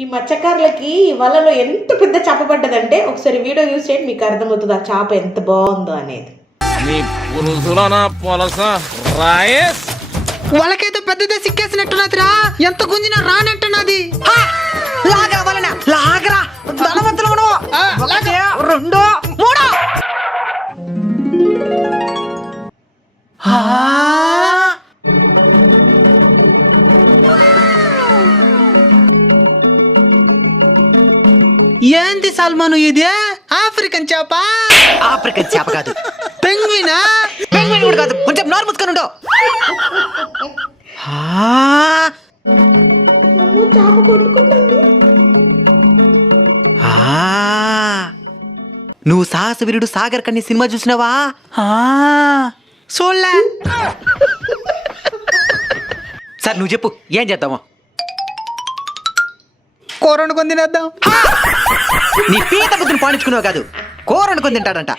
ఈ మత్స్యకారులకి వలలో ఎంత పెద్ద చేప పడ్డదంటే ఒకసారి వీడియో యూస్ చేయండి, మీకు అర్థమవుతుంది ఆ చేప ఎంత బాగుందో అనేది. వాళ్ళకైతే పెద్దదే సిక్కేసినట్టున్నదిరా, ఎంత గుంజినా రానట్టున్నది. లాగరా వలన లాగరా, ధనవంతులు రెండో మూడో. ఏంది సల్మాను ఇది? ఆఫ్రికన్ చేప? ఆఫ్రికన్ చేప కాదు, పెంగ్వినా? పెంగ్విన్ కూడా కాదు, కొంచెం నోరు ముసుకొని ఉండో. చేప కొట్టుకుంటుంది. నువ్వు సాహస వీరుడు సాగర్ కన్ని సినిమా చూసినావా? చూడలే. సార్ నువ్వు చెప్పు, ఏం చేద్దాము? కూర వండుకొని తినేద్దాం. నీ పీత బుద్ధిని పాడించుకున్నావు కాదు, కూర వండుకొని తింటాడంట.